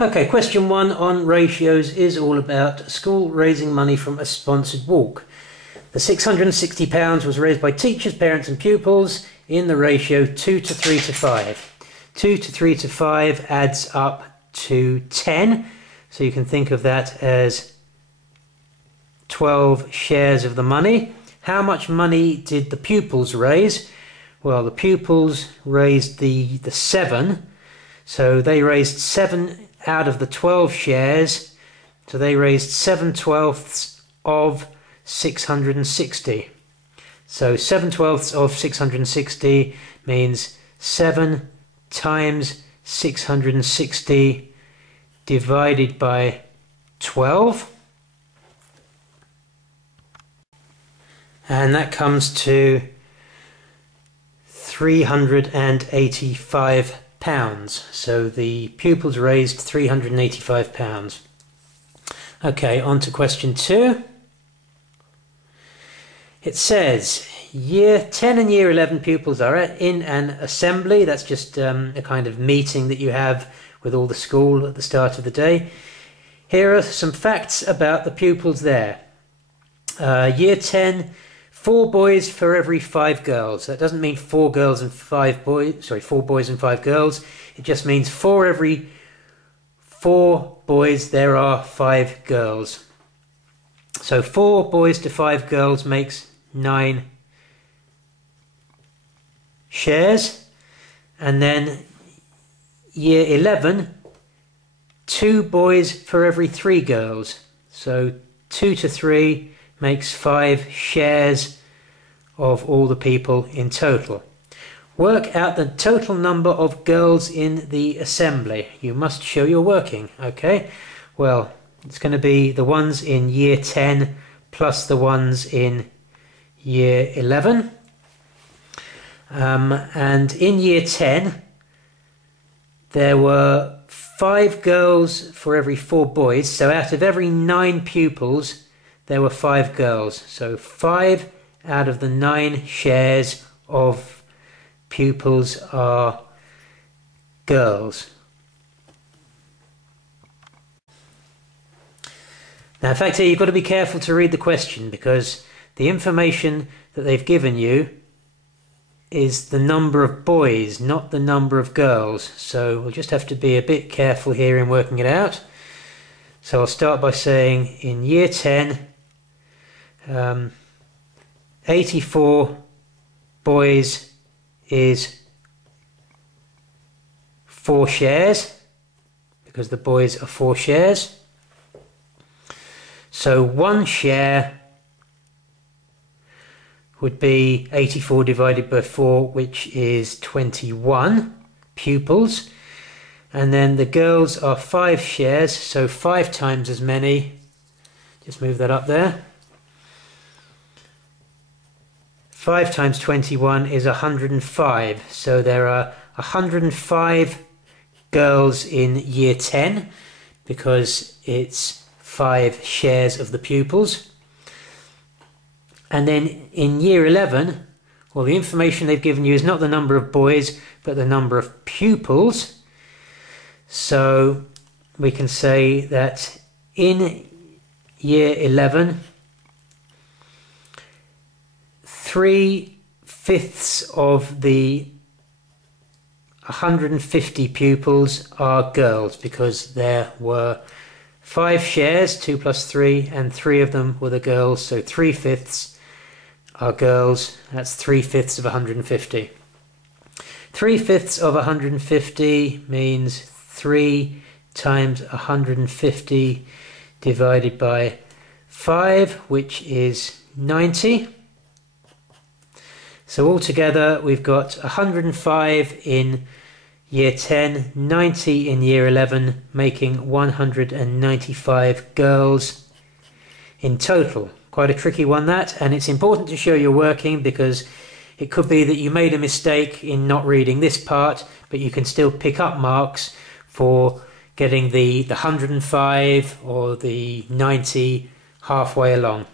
Okay, question 1 on ratios is all about a school raising money from a sponsored walk. The £660 was raised by teachers, parents and pupils in the ratio 2 to 3 to 5. 2 to 3 to 5 adds up to 10, so you can think of that as 12 shares of the money. How much money did the pupils raise? Well, the pupils raised the 7, so they raised 7 out of the 12 shares, so they raised 7/12 of 660. So 7/12 of 660 means 7 times 660 divided by 12, and that comes to £385. So the pupils raised £385. Okay, on to question 2. It says year 10 and year 11 pupils are in an assembly. That's just a kind of meeting that you have with all the school at the start of the day. Here are some facts about the pupils there. Year 10, 4 boys for every 5 girls. That doesn't mean 4 girls and 5 boys, sorry, 4 boys and 5 girls. It just means for every 4 boys there are 5 girls. So 4 boys to 5 girls makes 9 shares. And then year 11, 2 boys for every 3 girls. So 2 to 3 makes 5 shares of all the people in total. Work out the total number of girls in the assembly. You must show you're working, okay? Well, it's going to be the ones in year 10 plus the ones in year 11. And in year 10, there were 5 girls for every 4 boys. So out of every 9 pupils, there were 5 girls. So 5 out of the 9 shares of pupils are girls. Now, in fact, here you've got to be careful to read the question, because the information that they've given you is the number of boys, not the number of girls. So we'll just have to be a bit careful here in working it out. So I'll start by saying in year 10, 84 boys is 4 shares, because the boys are 4 shares. So 1 share would be 84 divided by 4, which is 21 pupils. And then the girls are 5 shares, so 5 times as many. Just move that up there. 5 times 21 is 105. So there are 105 girls in year 10, because it's 5 shares of the pupils. And then in year 11, well, the information they've given you is not the number of boys, but the number of pupils. So we can say that in year 11, 3/5 of the 150 pupils are girls, because there were 5 shares, 2 plus 3, and 3 of them were the girls, so 3/5 are girls. That's 3/5 of 150. 3/5 of 150 means 3 times 150 divided by 5, which is 90. So altogether we've got 105 in year 10, 90 in year 11, making 195 girls in total. Quite a tricky one, that, and it's important to show you're working, because it could be that you made a mistake in not reading this part, but you can still pick up marks for getting the 105 or the 90 halfway along.